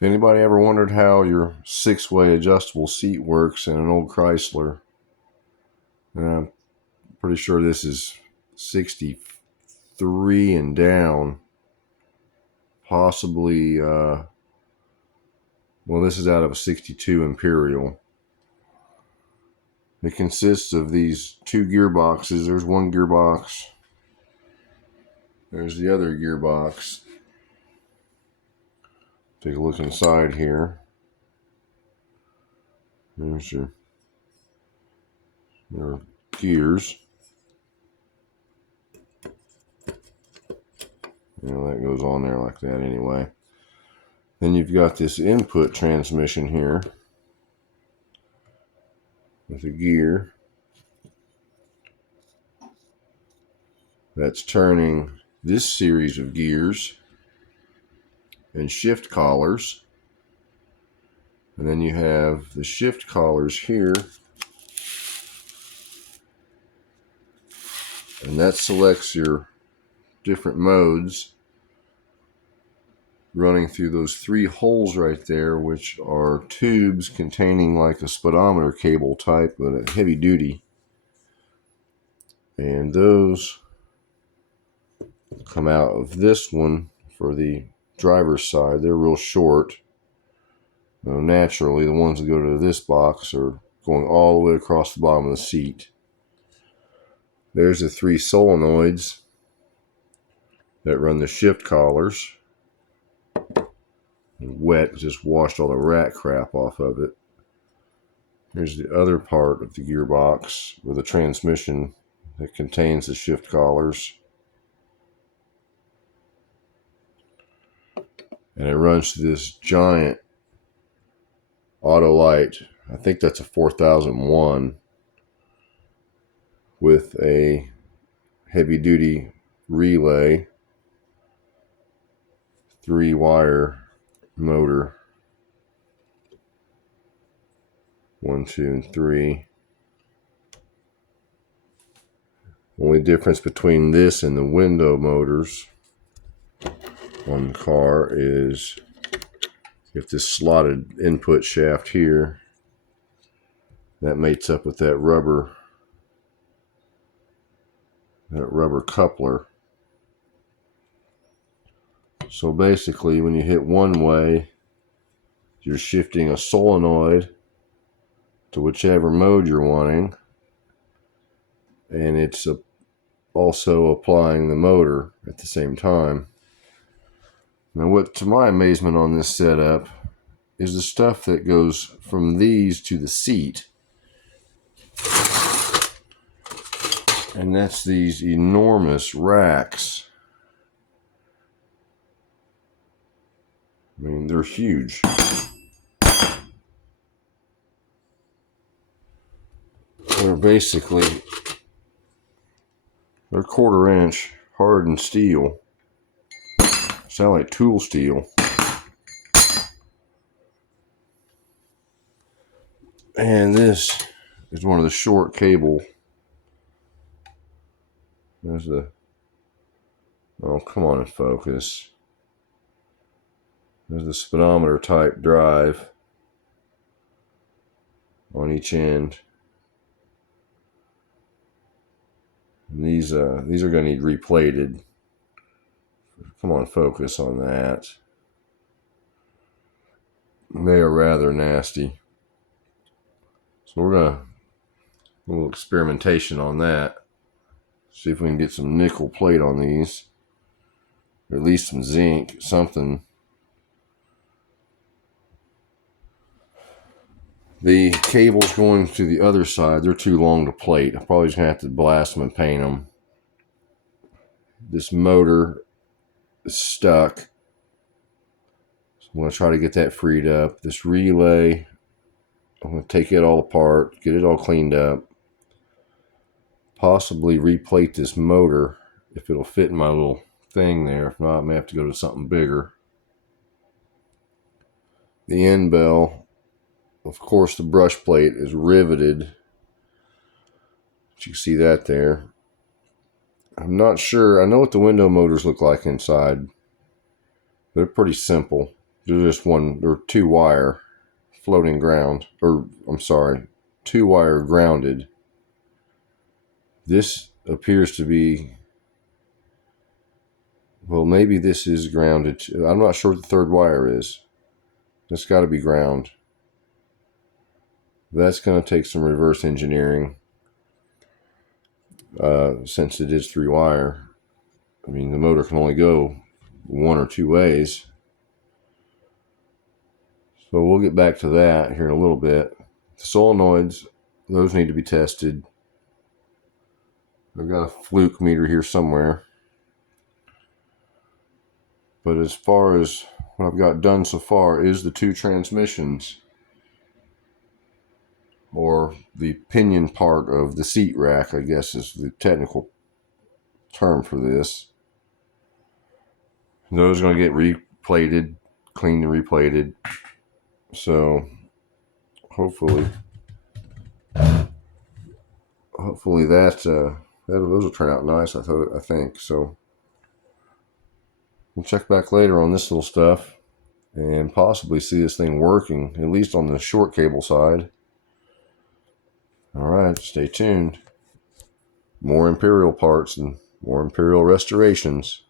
If anybody ever wondered how your 6-way adjustable seat works in an old Chrysler, I'm pretty sure this is 63 and down. Possibly, well, this is out of a 62 Imperial. It consists of these two gearboxes. There's one gearbox. There's the other gearbox. Take a look inside here. There's your gears. That goes on there like that anyway. Then you've got this input transmission here with a gear that's turning this series of gears and shift collars. And then you have the shift collars here, and that selects your different modes running through those three holes right there, which are tubes containing like a speedometer cable type, but a heavy duty. And those come out of this one for the driver's side. They're real short. Naturally, the ones that go to this box are going all the way across the bottom of the seat. There's the three solenoids that run the shift collars. Wet, just washed all the rat crap off of it. Here's the other part of the gearbox with the transmission that contains the shift collars. And it runs to this giant autolite. I think that's a 4001 with a heavy duty relay, 3-wire motor, 1, 2, and 3. Only difference between this and the window motors on the car is if this slotted input shaft here that mates up with that rubber coupler. So basically, when you hit one way, you're shifting a solenoid to whichever mode you're wanting, and it's also applying the motor at the same time. Now, what to my amazement on this setup is the stuff that goes from these to the seat. And that's these enormous racks. I mean, they're huge. They're basically, they're 1/4 inch hardened steel. Sound like tool steel. And this is one of the short cable. There's the, oh, come on and focus. There's the speedometer type drive on each end. And these are going to need replated. Come on, focus on that. They are rather nasty. So we're going to do a little experimentation on that. See if we can get some nickel plate on these. Or at least some zinc, something. The cables going to the other side, they're too long to plate. I'm probably just going to have to blast them and paint them. This motor is stuck. So I'm going to try to get that freed up. This relay, I'm going to take it all apart, get it all cleaned up. Possibly replate this motor if it'll fit in my little thing there. If not, I may have to go to something bigger. The end bell, of course, the brush plate is riveted. You can see that there. I'm not sure. I know what the window motors look like inside. They're pretty simple. There's just one or two wire floating ground, or I'm sorry, two wire grounded. This appears to be, well, maybe this is grounded. I'm not sure what the third wire is. It's got to be ground. That's going to take some reverse engineering, since it is 3-wire. I mean, the motor can only go one or two ways. So we'll get back to that here in a little bit. The solenoids, those need to be tested. I've got a fluke meter here somewhere. But as far as what I've got done so far is the two transmissions, or the pinion part of the seat rack, I guess is the technical term for this. Those are going to get replated, cleaned and replated. So hopefully that those will turn out nice. I think so. We'll check back later on this little stuff and possibly see this thing working, at least on the short cable side. All right, stay tuned. More Imperial parts and more Imperial restorations.